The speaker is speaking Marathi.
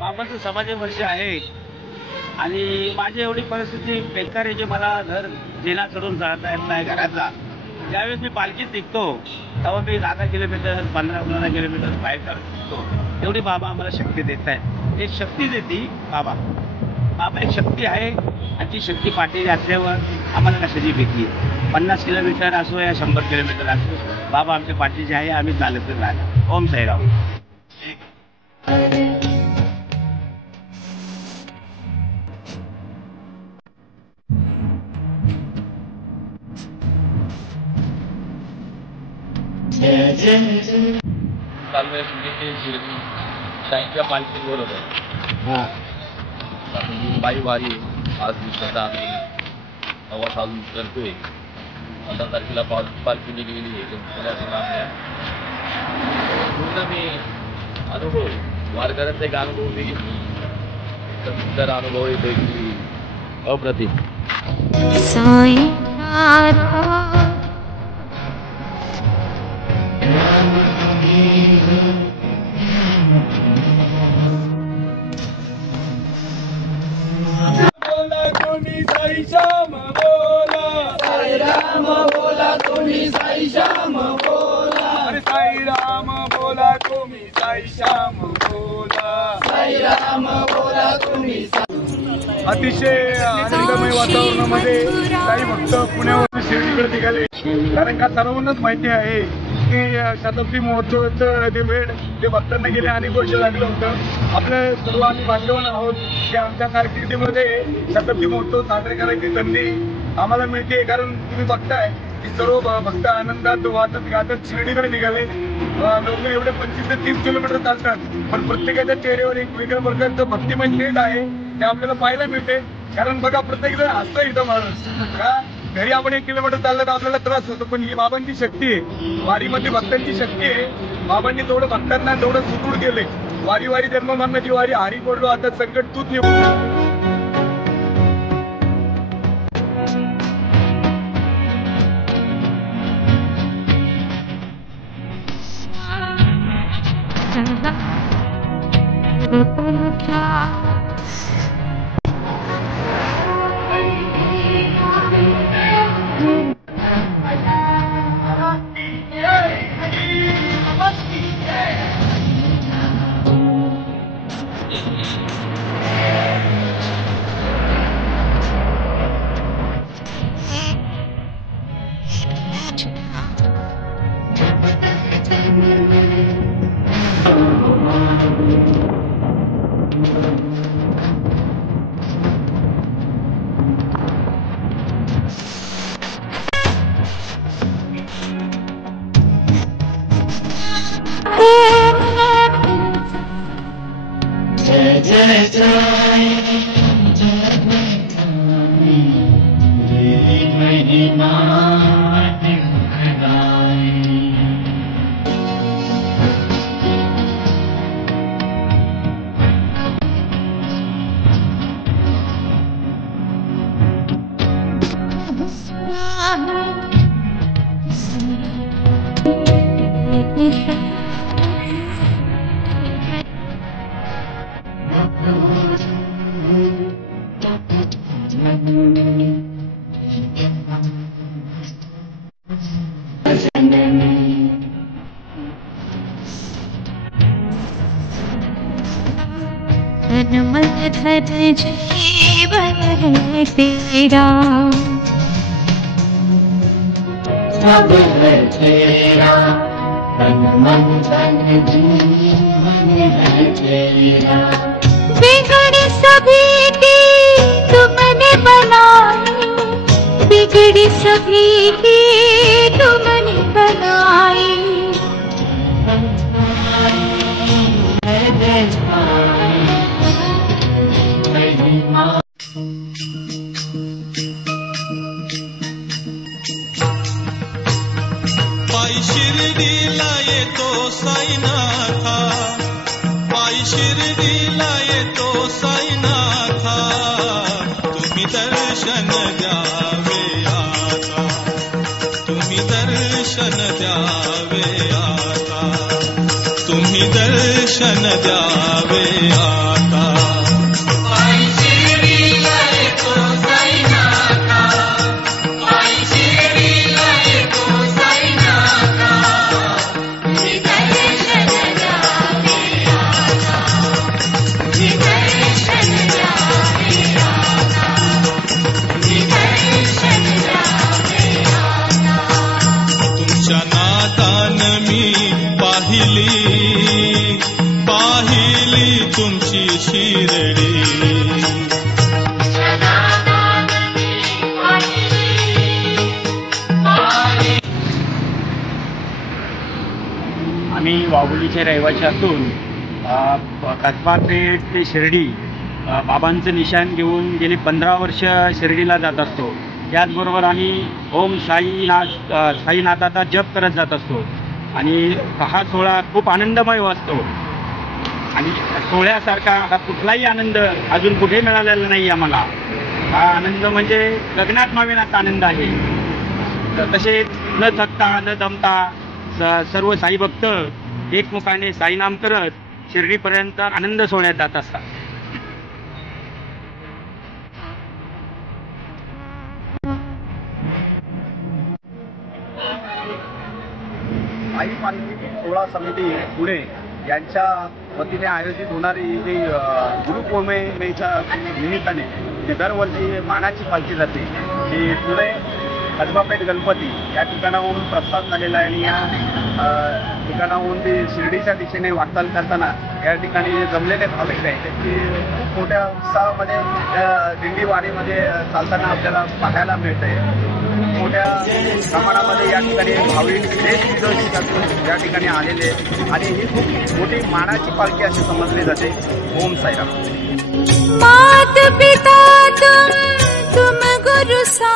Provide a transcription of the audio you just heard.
बाबांचं समाज वर्ष आहे आणि माझी एवढी परिस्थिती बेकार आहे की मला घर जिना चढून जाता येत नाही घराचा. ज्यावेळेस मी पालखीत निघतो तेव्हा मी 10 किलोमीटर 15 किलोमीटर पाय करतो. एवढी बाबा आम्हाला शक्ती देत आहे. एक शक्ती देते बाबा. बाबा एक शक्ती आहे आणि ती शक्ती पाठी असल्यावर आम्हाला कशाची भीती आहे. 50 किलोमीटर असो या 100 किलोमीटर असो बाबा आमच्या पाठीचे आहे. आम्ही चालतच राहणार. ओम साईराम. शाहीच्या पालखीवर होतं. पायी वारी आज दिवसाचा आम्ही हवा चालू करतोय. 15 तारखेला पालखी निघलेली आहे. पूर्ण मी अनुभव वारकऱ्यांचा एक अनुभव मी सुंदर अनुभव येतोय की अप्रतिम. अतिशय आनंदमय वातावरणामध्ये काही भक्त पुण्यावर शिर्डीकडे निघाले. कारण का सर्वांनाच माहिती आहे की शताब्दी महोत्सवाचं वेळ ते भक्तांना गेले अनेक वर्ष लागलं होतं. आपल्या सर्व आम्ही भाग्यवान आहोत की आमच्या कारकिर्दीमध्ये शताब्दी महोत्सव साजरे करायची संधी आम्हाला मिळते. कारण तुम्ही बघताय की सर्व भक्त आनंदात वाटत गातत शिर्डीकडे निघाले. लोक एवढे 25 ते 30 किलोमीटर चालतात पण प्रत्येकाच्या चेहऱ्यावर एक वेगळ्या प्रकारचं भक्तिमय थेट आहे ते आपल्याला पाहायला मिळते. कारण बघा प्रत्येक जण हसतं इथं माणूस का घरी आपण 1 किलोमीटर चाललं तर आपल्याला त्रास होतो पण ही बाबांची शक्ती आहे. वारीमध्ये भक्तांची शक्ती आहे. बाबांनी तेवढं भक्तांना तेवढं सुदृढ केले. वारी वारी जन्म मरणाची वारी हारी पडलो आता संकट तूच निवड. जीवन है तेरा सब है तेरा, तन मन धन जीवन है तेरा। बिगड़ी सभी की तुमने बनाई, बिगड़ी सभी की तुमने बनाई। पायी शिर्डीला येतो साईनाथा, पायी शिर्डीला येतो साईनाथा, तुम्ही दर्शन द्यावे आता, तुम्ही दर्शन द्यावे आता, तुम्ही दर्शन द्यावे आता। पायी शिर्डीला येतो साईनाथा, पायी शिर्डीला येतो साईनाथा, तुम्ही दर्शन द्यावे आता, तुम्ही दर्शन द्यावे आता, तुम्ही दर्शन द्यावे आता। तुमच्या नादान मी पाहिली, पाहिली तुमची शिर्डी। आम्ही वाघोलीचे रहिवासी असून कसबा ते शिर्डी बाबांचं निशाण घेऊन गेली 15 वर्ष शिर्डीला जात असतो। त्याचबरोबर आम्ही ओम साईनाथाचा जप करत जात असतो आणि हा सोहळा खूप आनंदमय असतो आणि सोहळ्यासारखा हा कुठलाही आनंद अजून कुठे मिळालेला नाही आम्हाला। हा आनंद म्हणजे गगनात मावेनाचा आनंद आहे। तसेच न थकता न दमता सर्व साईभक्त एकमुखाने साईनाम करत शिर्डीपर्यंत आनंद सोहळ्यात जात असतात। आई पालखी सोहळा समिती पुणे यांच्या वतीने आयोजित होणारी जी गुरुपौर्णिमेच्या निमित्ताने जे दरवर्षी मानाची पालखी जाते ती पुणे कसबापेठ गणपती या ठिकाणाहून प्रस्थान झालेला आहे आणि या ठिकाणाहून ते शिर्डीच्या दिशेने वाटचाल करताना या ठिकाणी जमलेले भाविक आहेत त्यांची खूप मोठ्या उत्साहामध्ये दिंडीवारीमध्ये चालताना आपल्याला पाहायला मिळते। खूप मोठ्या प्रमाणामध्ये या ठिकाणी भाविक देशविदेशातून या ठिकाणी आलेले आणि ही खूप मोठी मानाची पालखी अशी समजली जाते। ओम साईराम। मात पिता तुम गुरु सा